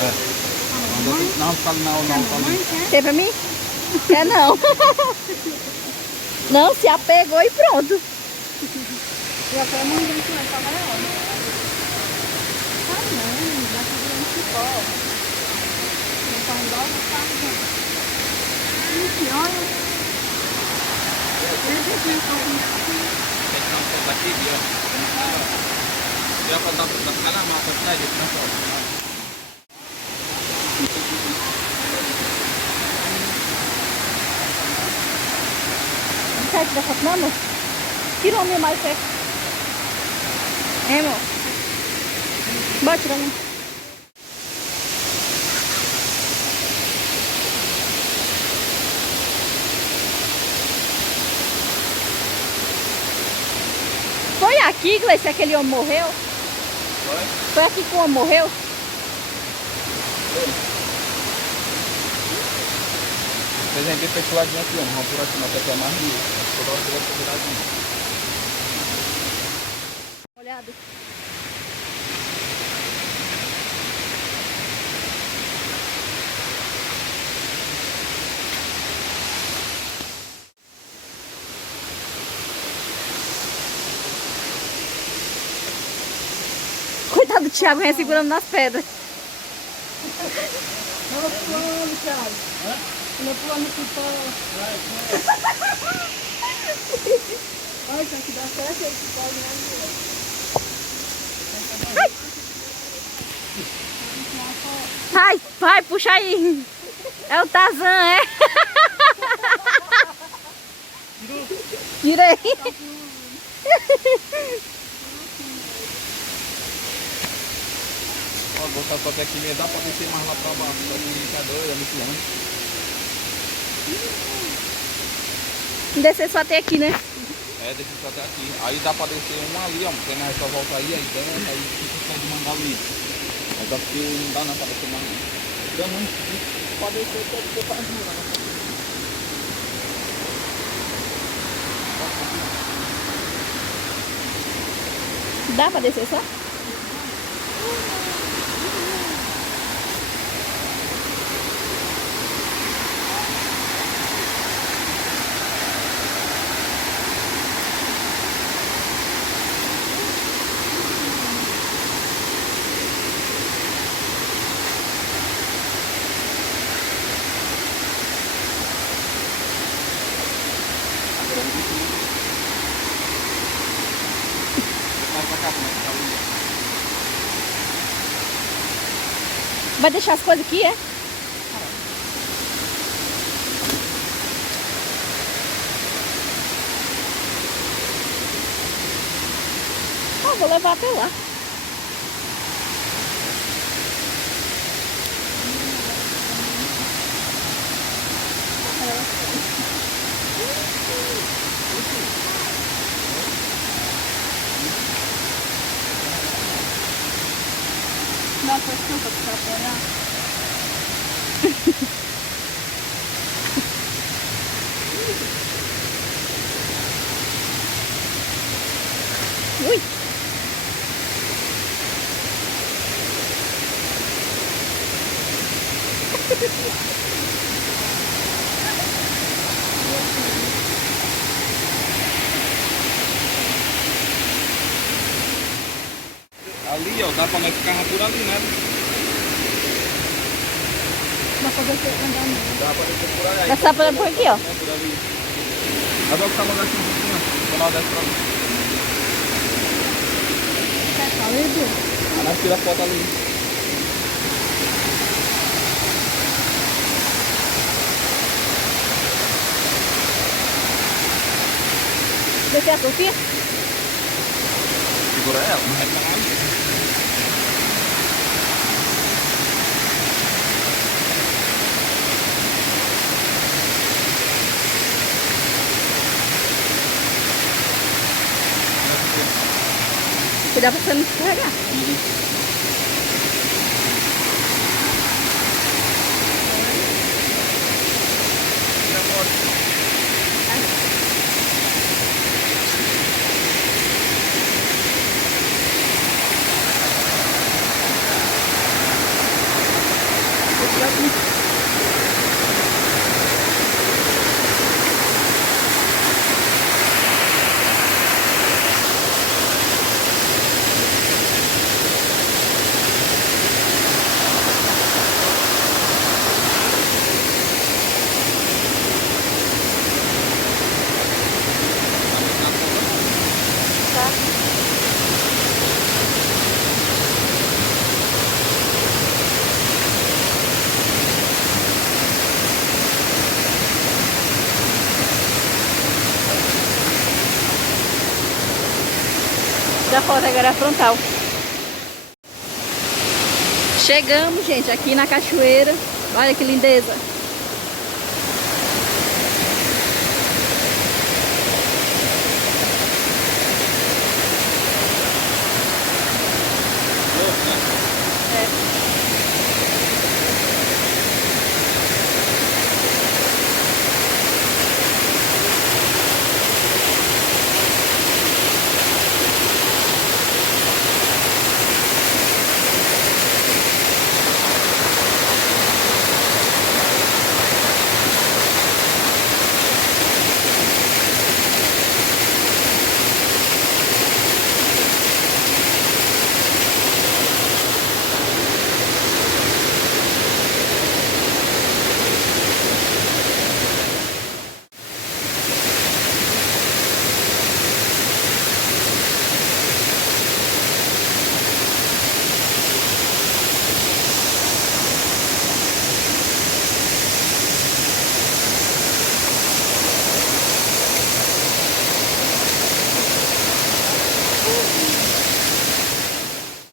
É. Não, fala não, fala não. Quer pra mim? Quer não. Não, se apegou e pronto. Já foi muito grande, mas tá maior. Ah, não, já tá virando cipó. Então, logo tá vendo. Ixi, olha. Esse aqui é o Daqui, ó. Já pra dar calamata, tá? Gente, não pode. Não quer tirar foto não, amor? Tira o meu mais perto. É, amor? Bora tirar um. Foi aqui, Gleice, que aquele homem morreu? Foi? Foi aqui que o homem morreu? Depois a gente fez esse ladinho aqui, ó. Vamos por aqui, mas aqui é mais rio. Toda hora que vai ser viradinho. Olhada. Coitado do Thiago, vem segurando nas pedras. Não pulando, Thiago. Não pulando cipó. Olha, isso aqui dá certo, esse cipó Vai, vai, puxa aí. É o Tarzan, é? Tira aí. Ó, vou botar só até aqui mesmo, dá pra descer mais lá pra baixo. Só que tá doido, é muito longe. Descer só até aqui, né? É, descer só até aqui. Aí dá pra descer um ali, ó. Porque nós só volta aí dentro, aí fica só de mandar ali. Mas dá porque não dá não pra descer mais não. Dá muito. Pode descer, pode descer pra cima, né? Dá pra descer só? Vai pra cá, como é que tá ali? Vai deixar as coisas aqui, é? Ah, vou levar até lá. Nossa, desculpa, pra apoiar. Ui. Ali, ó, dá pra nós ficar por ali, né? Dá pra descer, andar mesmo. Dá pra descer por ali. Essa pra por aqui, ó. Né, por ali. Mas vou ficar logo assim um pouquinho, ó. Quando nós desce pra ali. Quer falar, Edu? Aí nós tira a foto ali. Descer a Sofia? Segura ela, não é pra lá. Cuidado pra você não escorregar. Da foto agora frontal. Chegamos, gente, aqui na cachoeira. Olha que lindeza.